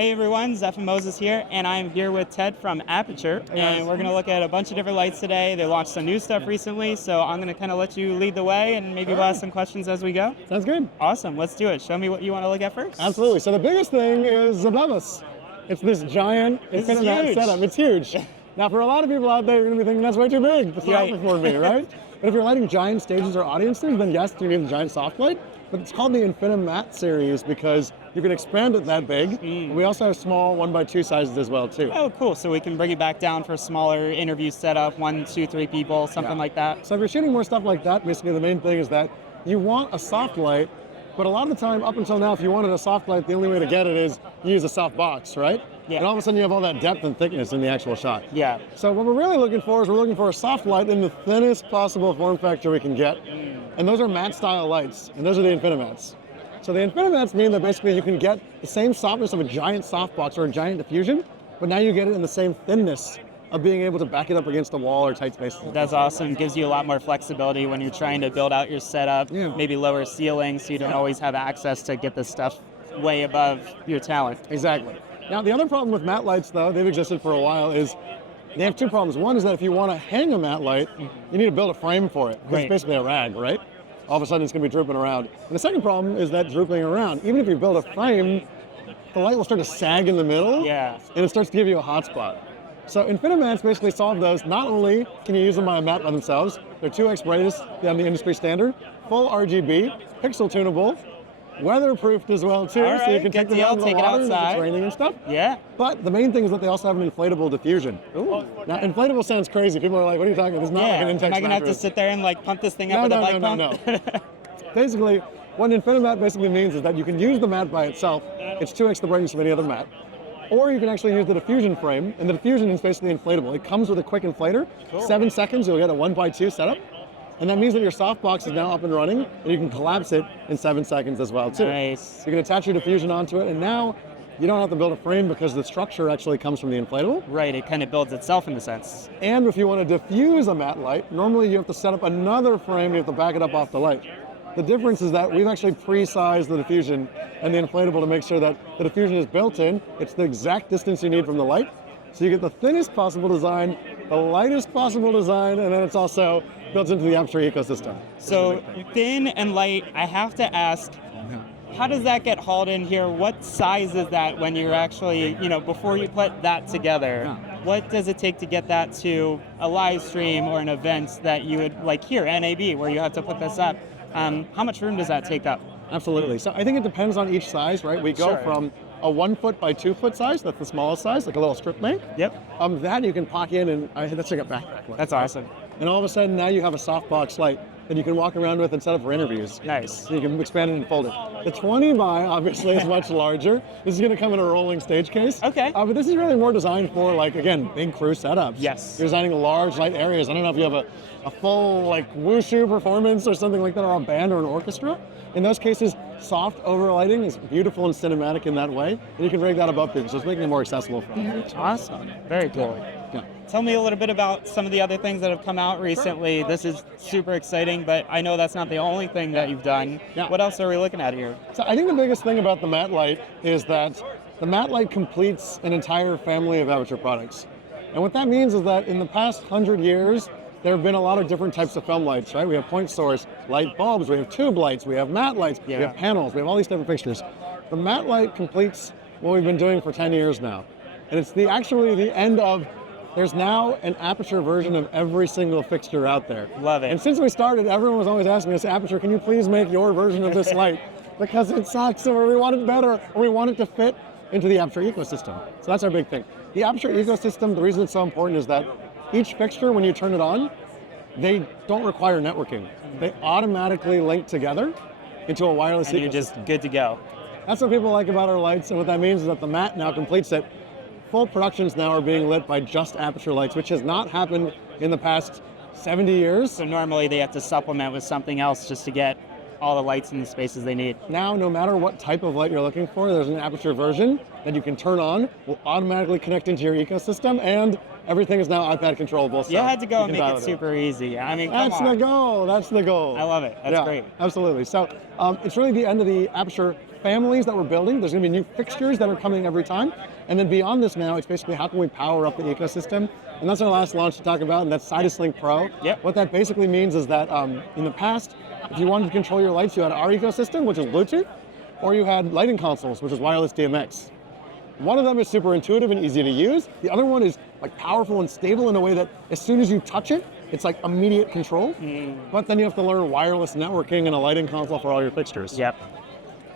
Hey everyone, Zeph and Moses here, and I'm here with Ted from Aputure, and we're going to look at a bunch of different lights today. They launched some new stuff recently, so I'm going to kind of let you lead the way, and maybe we'll ask some questions as we go. Sounds good. Awesome, let's do it. Show me what you want to look at first. Absolutely. So the biggest thing is above us. It's this giant Infinimat setup. It's huge. Now, for a lot of people out there, you're going to be thinking that's way too big. That's not for me, right? But if you're lighting giant stages or audiences, then yes, you need a giant soft light. But it's called the Infinimat series because you can expand it that big. We also have small 1x2 sizes as well too. Oh, cool. So we can bring it back down for a smaller interview setup, 1, 2, 3 people, something like that. So if you're shooting more stuff like that, basically the main thing is that you want a soft light, but a lot of the time, up until now, if you wanted a soft light, the only way to get it is you use a soft box, right? Yeah. And all of a sudden you have all that depth and thickness in the actual shot. Yeah. So what we're really looking for is we're looking for a soft light in the thinnest possible form factor we can get. And those are matte style lights, and those are the Infinimats. So the Infinimats mean that basically you can get the same softness of a giant softbox or a giant diffusion, but now you get it in the same thinness of being able to back it up against a wall or tight spaces. That's awesome. Gives you a lot more flexibility when you're trying to build out your setup, maybe lower ceilings so you don't always have access to get this stuff way above your talent. Exactly. Now the other problem with matte lights though, they've existed for a while, is they have two problems. One is that if you want to hang a matte light, you need to build a frame for it. It's basically a rag, right? All of a sudden it's going to be drooping around. And the second problem is that drooping around. Even if you build a frame, the light will start to sag in the middle, and it starts to give you a hot spot. So Infinimats basically solve those. Not only can you use them on a matte by themselves, they're 2x brightest on the industry standard, full RGB, pixel tunable, weatherproofed as well too, so you can take them out in the water if it's raining and stuff. Yeah. But the main thing is that they also have an inflatable diffusion. Ooh. Now, inflatable sounds crazy. People are like, what are you talking about? It's not like an Intex. Am I going to have to sit there and like pump this thing up with a bike pump? No. Basically, what Infinimat basically means is that you can use the matte by itself. It's 2x the brightness of any other matte. Or you can actually use the diffusion frame, and the diffusion is basically inflatable. It comes with a quick inflator. 7 seconds, you'll get a 1x2 setup. And that means that your softbox is now up and running, and you can collapse it in 7 seconds as well too. Nice. You can attach your diffusion onto it, and now you don't have to build a frame because the structure actually comes from the inflatable. Right, it kind of builds itself in a sense. And if you want to diffuse a matte light, normally you have to set up another frame, you have to back it up off the light. The difference is that we've actually pre-sized the diffusion and the inflatable to make sure that the diffusion is built in. It's the exact distance you need from the light. So you get the thinnest possible design, the lightest possible design, and then it's also built into the Aputure ecosystem. So thin and light, I have to ask, how does that get hauled in here? What size is that when you're actually, before you put that together? What does it take to get that to a live stream or an event that you would, like here, NAB, where you have to put this up? How much room does that take up? Absolutely. So I think it depends on each size, right? We go from a 1 foot by 2 foot size, that's the smallest size, like a little strip mate. Yep. That you can pack in, and that's like a backpack light. That's awesome. And all of a sudden now you have a softbox light that you can walk around with and set up for interviews. Nice. So you can expand it and fold it. The 20 by obviously is much larger. This is going to come in a rolling stage case. Okay. But this is really more designed for, like, again, big crew setups. Yes. You're designing large light areas. I don't know if you have a full like wushu performance or something like that, or a band or an orchestra. In those cases, soft overlighting is beautiful and cinematic in that way, and you can rig that above people, so it's making it more accessible for them. Awesome. Very cool. Yeah. Tell me a little bit about some of the other things that have come out recently. This is super exciting, but I know that's not the only thing that you've done. Yeah. What else are we looking at here? So I think the biggest thing about the matte light is that the matte light completes an entire family of Aputure products. And what that means is that in the past 100 years, there have been a lot of different types of film lights, right? We have point source light bulbs, we have tube lights, we have matte lights, we have panels, we have all these different fixtures. The matte light completes what we've been doing for 10 years now. And it's actually the end of, there's now an Aputure version of every single fixture out there. Love it. And since we started, everyone was always asking us, Aputure, can you please make your version of this light? Because it sucks, or we want it better, or we want it to fit into the Aputure ecosystem. So that's our big thing. The Aputure ecosystem, the reason it's so important is that each fixture, when you turn it on, they don't require networking. They automatically link together into a wireless ecosystem. And you're just good to go. That's what people like about our lights, and what that means is that the matte now completes it. Full productions now are being lit by just Aputure lights, which has not happened in the past 70 years. So normally they have to supplement with something else just to get all the lights in the spaces they need. Now, no matter what type of light you're looking for, there's an Aputure version that you can turn on, will automatically connect into your ecosystem, and everything is now iPad controllable. So you had to go and make it super easy. I mean, come on. That's the goal. That's the goal. I love it. That's great. Absolutely. So it's really the end of the Aputure families that we're building. There's going to be new fixtures that are coming every time. And then beyond this now, it's basically how can we power up the ecosystem? And that's our last launch to talk about, and that's Sidus Link Pro. Yep. What that basically means is that in the past, if you wanted to control your lights, you had our ecosystem, which is Bluetooth, or you had lighting consoles, which is wireless DMX. One of them is super intuitive and easy to use. The other one is like powerful and stable in a way that as soon as you touch it, it's like immediate control. But then you have to learn wireless networking and a lighting console for all your fixtures. Yep.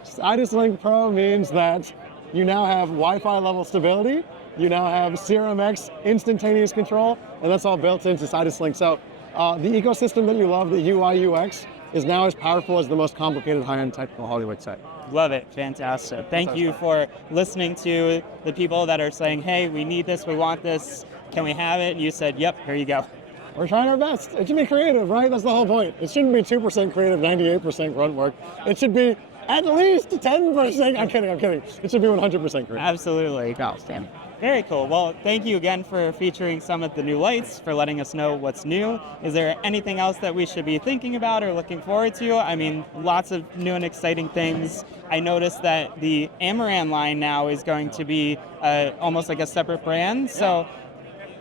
Sidus Link Pro means that you now have Wi-Fi level stability, you now have CRMX instantaneous control, and that's all built into Sidus Link. So the ecosystem that you love, the UI UX, is now as powerful as the most complicated high-end technical Hollywood set. Love it. Fantastic. Thank you for listening to the people that are saying, hey, we need this, we want this, can we have it? And you said, yep, here you go. We're trying our best. It should be creative, right? That's the whole point. It shouldn't be 2% creative, 98% grunt work. It should be at least 10%. I'm kidding. It should be 100% creative. Absolutely. Outstanding. Very cool. Well, thank you again for featuring some of the new lights, for letting us know what's new. Is there anything else that we should be thinking about or looking forward to? I mean, lots of new and exciting things. I noticed that the Amaran line now is going to be almost like a separate brand. So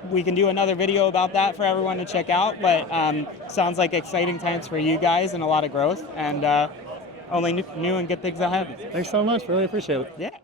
we can do another video about that for everyone to check out. But sounds like exciting times for you guys and a lot of growth. And only new and good things ahead. Thanks so much. Really appreciate it. Yeah.